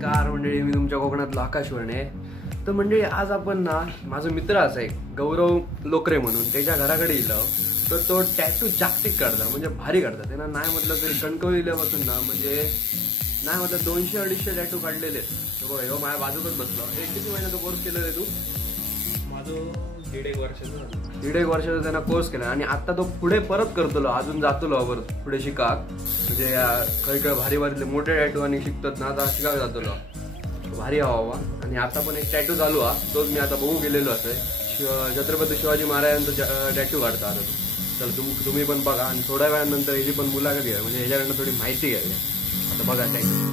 नमस्कार मंडळी, मी तुमच्या कोकणातला आकाश वर्णे. तर मंडळी आज आपण ना माझा मित्र असा एक गौरव लोकरे म्हणून त्याच्या घराकडे गेलो. तर तो टॅटू जागतिक काढता, म्हणजे भारी काढता. त्यांना नाही म्हटलं तरी कणकवलीपासून ना म्हणजे नाही म्हटलं 200-250 टॅटू काढलेले. बघा ह्यो माझ्या बाजूकच बसलो. किती महिन्याचा कोर्स केला रे तू? माझं दीड एक वर्षाचा त्यांना कोर्स केला आणि आता तो पुढे परत करतो, अजून जातो पुढे शिकाक. म्हणजे काही भारी भारी मोठे टॅटू आणि शिकतात ना, आता शिकाक जातो भारी हवा. आणि आता पण एक टॅटू चालू हा, तोच मी आता बघू गेलेलो असं. छत्रपती शिवाजी महाराजांचा टॅटू काढता आता तो. चला तुम्ही पण बघा आणि थोड्या वेळानंतर ह्याची पण मुलाखत घ्या, म्हणजे ह्याच्याकडनं थोडी माहिती घ्या. आता बघा टॅटू.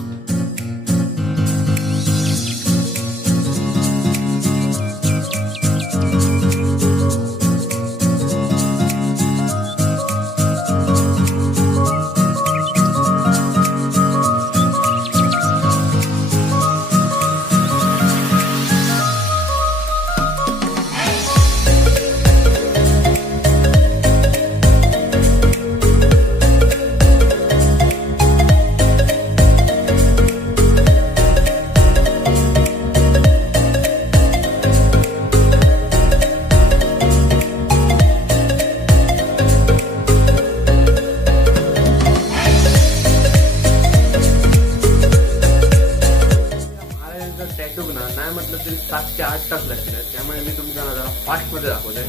नाही म्हटलं तरी 7 ते 8 तास लागतील. त्यामुळे मी तुमच्या जरा फास्टमध्ये दाखवतोय.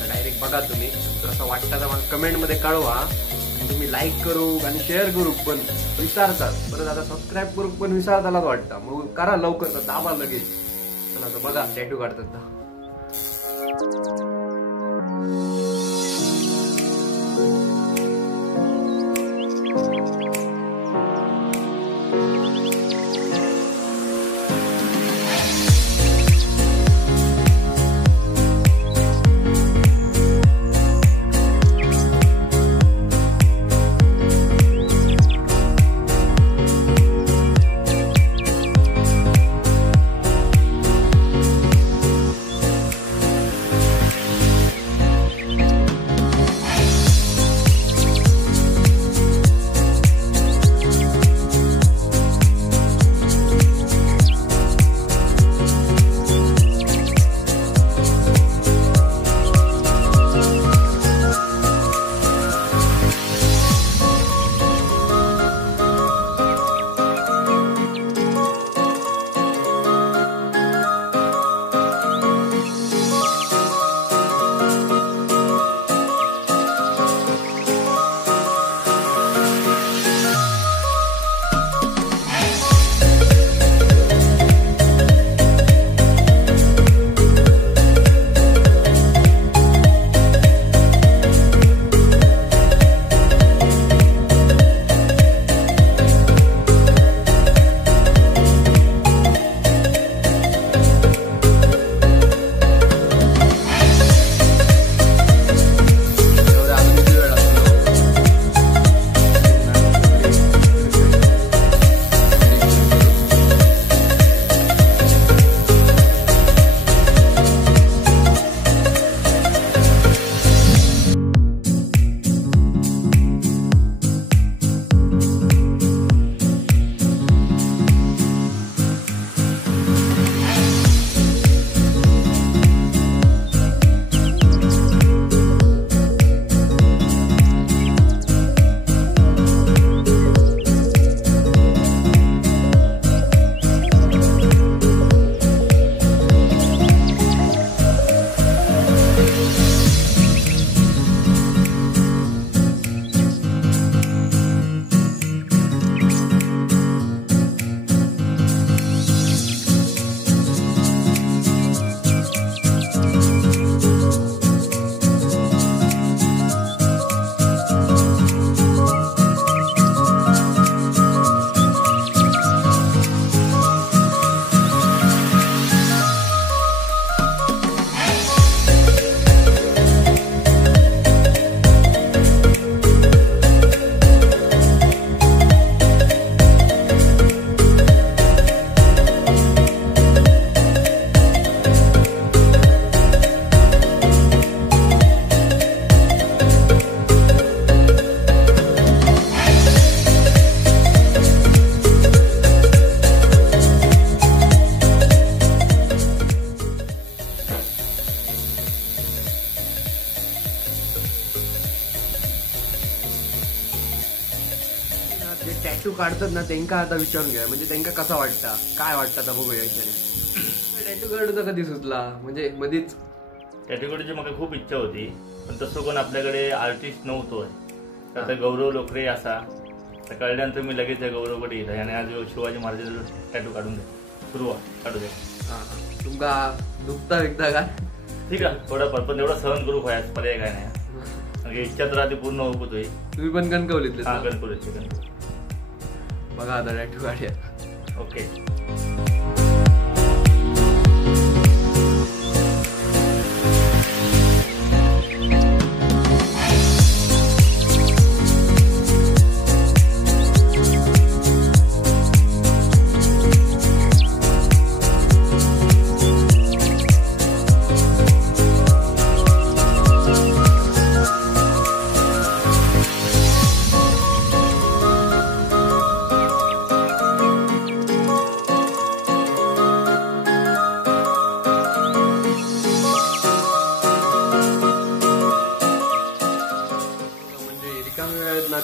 तर डायरेक्ट बघा तुम्ही. जर असं वाटतं तर मला कमेंटमध्ये कळवा. आणि तुम्ही लाईक करू आणि शेअर करू पण विचारतात, परत आता सबस्क्राईब करू पण विचारतालाच वाटतं. मग करा लवकर, दाबा लगेच. चला आता बघा टॅटू काढतात. काढतात ना त्यांना आता विचारून घ्या, म्हणजे त्यांना कसा वाटता, काय वाटतं आता बघूया विचार. टॅटू काढूचा कधी सुचला, म्हणजे मधीच टॅटू काढूची मला खूप इच्छा होती, पण तसं कोण आपल्याकडे आर्टिस्ट नव्हतो. आता गौरव लोकरे असा तर कळल्यानंतर मी लगेच त्या गौरवकडे येईल आणि आज शिवाजी महाराजांचा टॅटू काढून दे, सुरुवात काढू दे. तुमका दुखता विकता का? ठीक आहे, थोडंफार पण एवढं सहन करू व्हायच, पर्याय काय नाही. म्हणजे इच्छा तर आधी पूर्ण होत होई. तुम्ही पण कणकवलीतले? हा, कणकवलीतले. बघा आता टॅटू काढूया. ओके.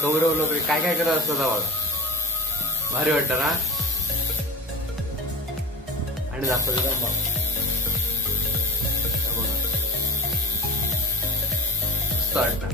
गौरव लोक काय काय करत असतो बघा, भारी वाटतं ना. आणि दाखवतो का बघा, मस्त वाटतं.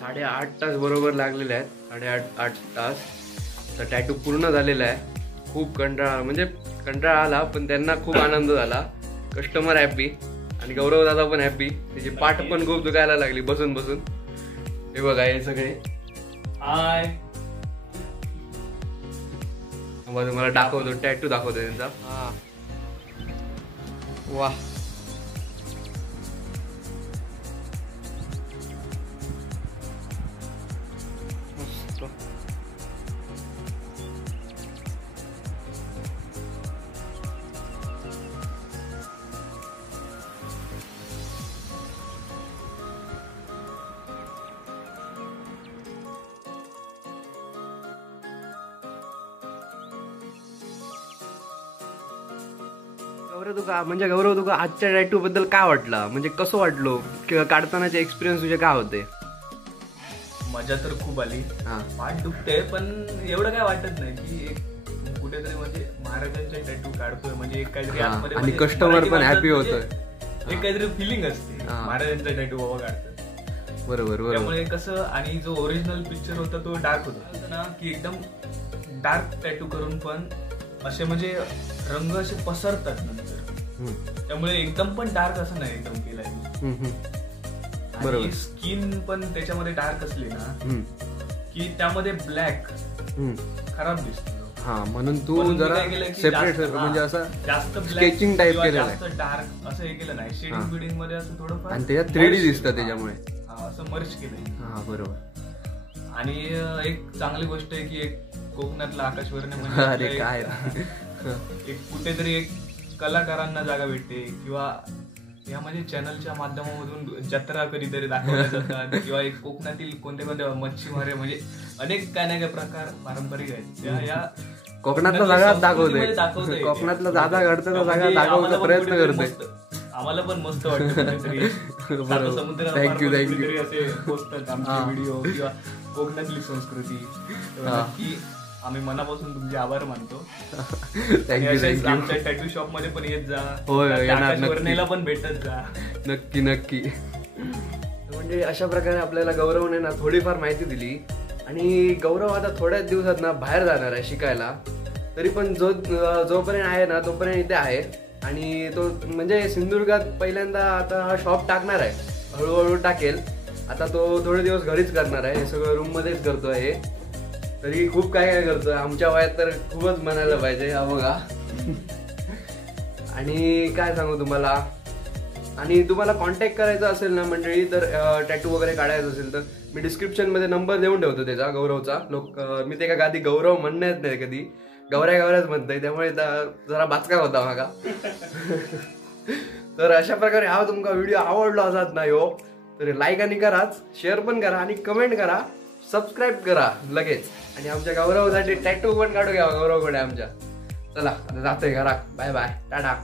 आता 8.5 तास बरोबर लागलेले आहेत, 8.5 तास. तर टॅटू पूर्ण झालेला आहे. खूप कंटाळा, म्हणजे कंटाळा आला, पण त्यांना खूप आनंद झाला. कस्टमर हॅपी आणि गौरव दादा पण हॅपी. त्याची पाठ पण खूप दुखायला लागली बसून बसून. हे बघा हे सगळे. हाय, तुम्हाला दाखवतो, टॅटू दाखवतो त्यांचा. वाह, गौरव तुका आजच्या टॅटू बद्दल काय वाटलं, म्हणजे कसं वाटलो किंवा काढतानाचे एक्सपिरियन्स तुझे काय होते? मजा तर खूप आली. पाठ दुखते पण एवढं काय वाटत नाही की एक कुठेतरी म्हणजे महाराजांचे टॅटू काढतोय, म्हणजे एक काहीतरी आतमध्ये आणि म्हणजे कस्टमर पण हॅपी होतोय. एक काहीतरी फिलिंग असते महाराजांचा टॅटू बाबा काढतात. बरोबर. त्यामुळे कसं, आणि जो ओरिजिनल पिक्चर होता तो डार्क होता ना, की एकदम डार्क टॅटू करून पण असे म्हणजे रंग असे पसरतात नंतर, त्यामुळे एकदम पण डार्क असं नाही एकदम केलाय. आणि स्किन पण त्याच्यामध्ये डार्क असली ना की त्यामध्ये ब्लॅक खराब दिसतो. हा, म्हणून तू जरा सेपरेट म्हणजे असं जास्त स्केचिंग टाइप केलेलं आहे, जास्त डार्क असं हे केलं नाही. शेडिंग बिडिंग मध्ये असं थोडंफार आणि त्याच्यात 3D दिसतं त्याच्यामुळे असं मर्ज केलंय. हा बरोबर. आणि एक चांगली गोष्ट आहे की एक कोकणातला आकाशवर्णी अरे म्हणजे काय एक कुठेतरी एक कलाकारांना जागा भेटते, किंवा या म्हणजे चॅनलच्या माध्यमामधून जत्रा कधीतरी दाखवल्या जातात, किंवा एक कोकणातील कोणते कोणते मच्छीमारे म्हणजे अनेक काय नाही काय प्रकार पारंपरिक आहेत या कोकणातला जागा दाखवते, कोकणातला जागा घडतं तर जागा दाखवण्याचा प्रयत्न करतोय. आम्हाला पण मस्त वाटतं समुद्रात असे पोचतात आमचे व्हिडिओ किंवा कोकणातली संस्कृती. की आम्ही मनापासून तुमचे आभार मानतो. आमच्या टॅटू शॉप मध्ये पण येत जा, वर्णेला पण भेटत जा. नक्की नक्की. म्हणजे अशा प्रकारे आपल्याला गौरवने ना थोडीफार माहिती दिली. आणि गौरव आता थोड्याच दिवसात ना बाहेर जाणार आहे शिकायला. तरी पण जोपर्यंत आहे ना तोपर्यंत इथे आहे. आणि तो म्हणजे सिंधुदुर्गात पहिल्यांदा आता हा शॉप टाकणार आहे, हळूहळू टाकेल. आता तो थोडे दिवस घरीच करणार आहे, हे सगळं रूम मध्येच करतोय. हे तरी खूप काय काय करतोय, आमच्या वयात तर खूपच म्हणायला पाहिजे. हा बघा. आणि काय सांगू तुम्हाला, आणि तुम्हाला कॉन्टॅक्ट करायचा असेल ना मंडळी, तर टॅटू वगैरे काढायचं असेल तर मी डिस्क्रिप्शन मध्ये नंबर देऊन ठेवतो त्याचा, गौरवचा. मी ते का कधी गौरव म्हणण्यात नाही, कधी गौऱ्याच म्हणतोय, त्यामुळे जरा बाचका होता मागा. तर अशा प्रकारे हा तुमका व्हिडिओ आवडला असत नाही हो तर लाईक आणि कराच, शेअर पण करा आणि कमेंट करा, सबस्क्राईब करा लगेच. आणि आमच्या गौरवसाठी टॅटू पण काढू घ्या गौरवकडे आमच्या. चला आता जातोय घरात. Bye bye, Tata.